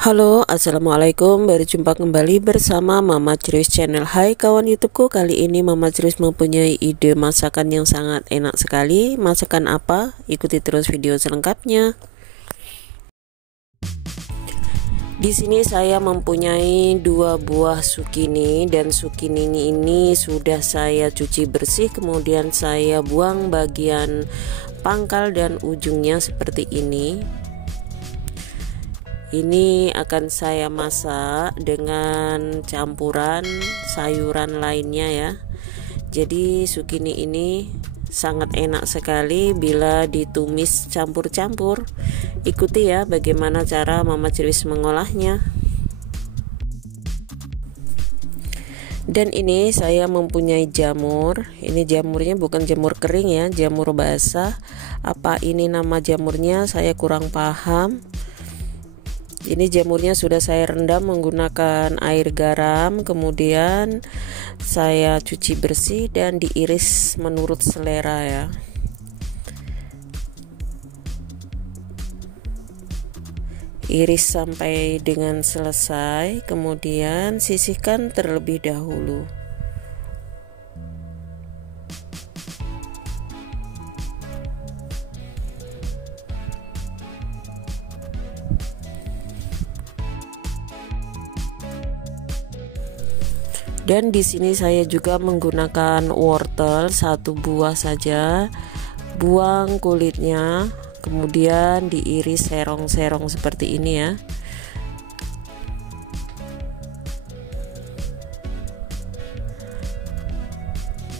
Halo, assalamualaikum. Berjumpa kembali bersama Mama Cruis Channel. Hai kawan YouTubeku, kali ini Mama Cruis mempunyai ide masakan yang sangat enak sekali. Masakan apa? Ikuti terus video selengkapnya. Di sini saya mempunyai 2 buah zucchini, dan zucchini ini sudah saya cuci bersih, kemudian saya buang bagian pangkal dan ujungnya seperti ini. Ini akan saya masak dengan campuran sayuran lainnya ya. Jadi zucchini ini sangat enak sekali bila ditumis campur-campur. Ikuti ya bagaimana cara Mama Cruis mengolahnya. Dan ini saya mempunyai jamur. Ini jamurnya bukan jamur kering ya, jamur basah. Apa ini nama jamurnya saya kurang paham. Ini jamurnya sudah saya rendam menggunakan air garam, kemudian saya cuci bersih dan diiris menurut selera ya. Iris sampai dengan selesai, kemudian sisihkan terlebih dahulu. Dan di sini saya juga menggunakan wortel 1 buah saja. Buang kulitnya, kemudian diiris serong-serong seperti ini ya.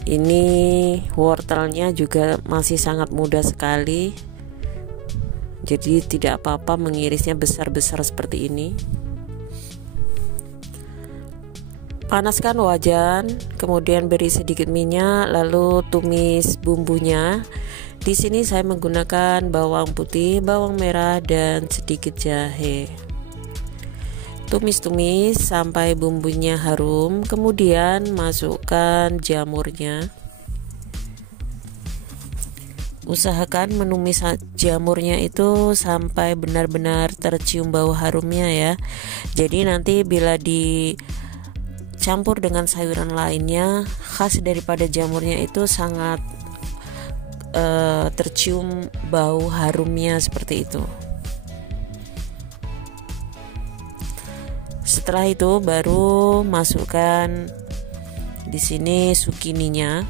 Ini wortelnya juga masih sangat muda sekali. Jadi tidak apa-apa mengirisnya besar-besar seperti ini. Panaskan wajan, kemudian beri sedikit minyak, lalu tumis bumbunya. Di sini saya menggunakan bawang putih, bawang merah, dan sedikit jahe. Tumis-tumis sampai bumbunya harum, kemudian masukkan jamurnya. Usahakan menumis jamurnya itu sampai benar-benar tercium bau harumnya ya. Jadi nanti bila campur dengan sayuran lainnya, khas daripada jamurnya itu sangat tercium bau harumnya seperti itu. Setelah itu baru masukkan di sini zucchininya.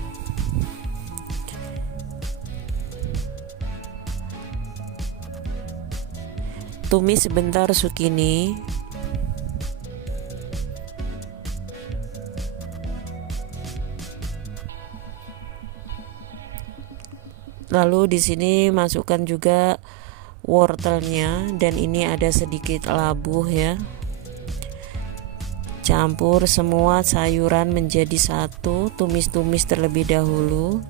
Tumis sebentar zucchini. Lalu di sini masukkan juga wortelnya, dan ini ada sedikit labuh ya. Campur semua sayuran menjadi satu, tumis-tumis terlebih dahulu.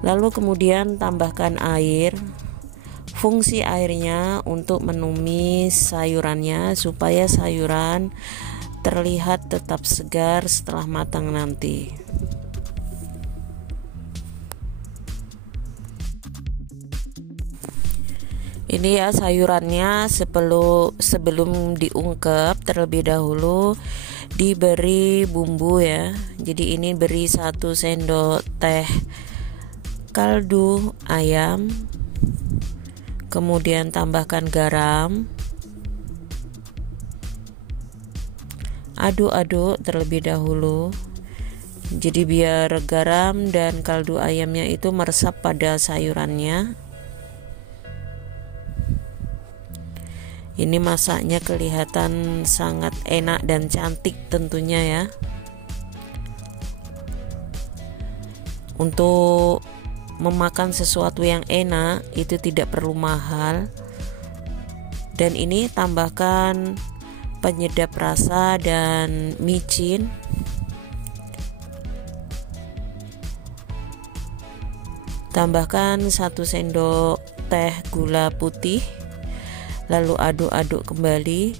Lalu kemudian tambahkan air. Fungsi airnya untuk menumis sayurannya supaya sayuran terlihat tetap segar setelah matang nanti. Ini ya sayurannya, sebelum diungkep terlebih dahulu diberi bumbu ya. Jadi ini beri 1 sendok teh kaldu ayam, kemudian tambahkan garam. Aduk-aduk terlebih dahulu. Jadi biar garam dan kaldu ayamnya itu meresap pada sayurannya. Ini masaknya kelihatan sangat enak dan cantik tentunya ya. Untuk memakan sesuatu yang enak itu tidak perlu mahal. Dan ini tambahkan penyedap rasa dan micin. Tambahkan 1 sendok teh gula putih, lalu aduk-aduk kembali.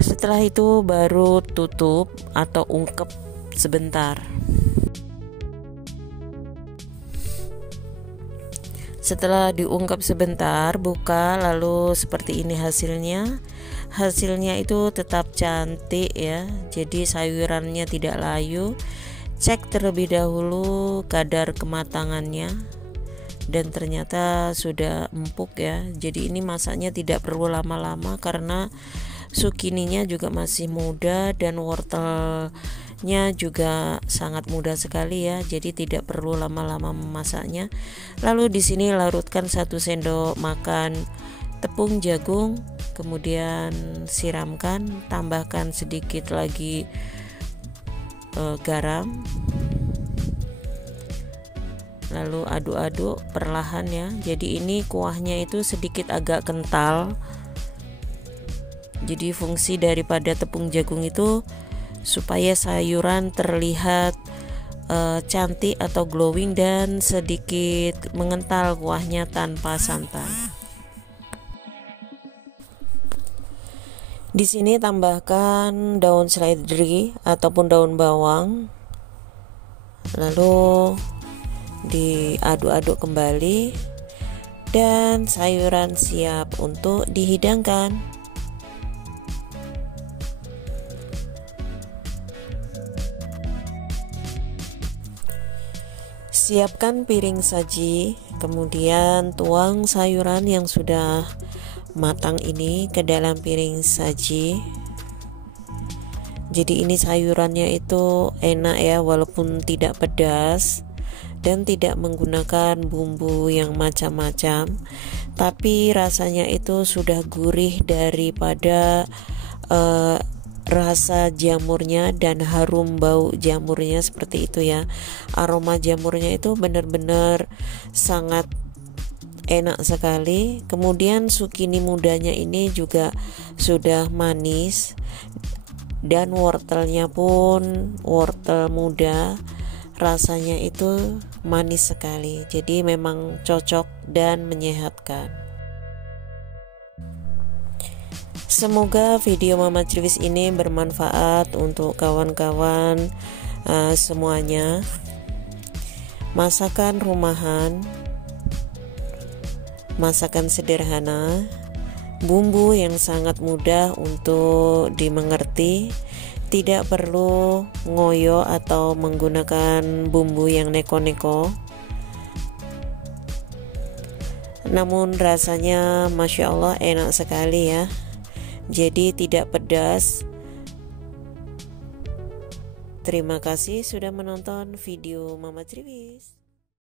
Setelah itu baru tutup atau ungkep sebentar. Setelah diungkep sebentar, buka, lalu seperti ini hasilnya. Hasilnya itu tetap cantik ya, jadi sayurannya tidak layu. Cek terlebih dahulu kadar kematangannya, dan ternyata sudah empuk ya. Jadi ini masaknya tidak perlu lama-lama karena zukininya juga masih muda dan wortelnya juga sangat mudah sekali ya. Jadi tidak perlu lama-lama memasaknya. Lalu di sini larutkan 1 sendok makan tepung jagung, kemudian siramkan, tambahkan sedikit lagi garam, lalu aduk-aduk perlahan ya. Jadi ini kuahnya itu sedikit agak kental. Jadi fungsi daripada tepung jagung itu supaya sayuran terlihat cantik atau glowing dan sedikit mengental kuahnya tanpa santan. Di sini tambahkan daun seledri ataupun daun bawang, lalu diaduk-aduk kembali dan sayuran siap untuk dihidangkan. Siapkan piring saji, kemudian tuang sayuran yang sudah matang ini ke dalam piring saji. Jadi ini sayurannya itu enak ya, walaupun tidak pedas dan tidak menggunakan bumbu yang macam-macam, tapi rasanya itu sudah gurih daripada rasa jamurnya dan harum bau jamurnya seperti itu ya. Aroma jamurnya itu benar-benar sangat enak sekali. Kemudian zukini mudanya ini juga sudah manis dan wortelnya pun wortel muda, rasanya itu manis sekali. Jadi memang cocok dan menyehatkan. Semoga video Mama Crewis ini bermanfaat untuk kawan-kawan semuanya. Masakan rumahan, masakan sederhana, bumbu yang sangat mudah untuk dimengerti, tidak perlu ngoyo atau menggunakan bumbu yang neko-neko, namun rasanya Masya Allah enak sekali ya. Jadi tidak pedas. Terima kasih sudah menonton video Mama Crewis.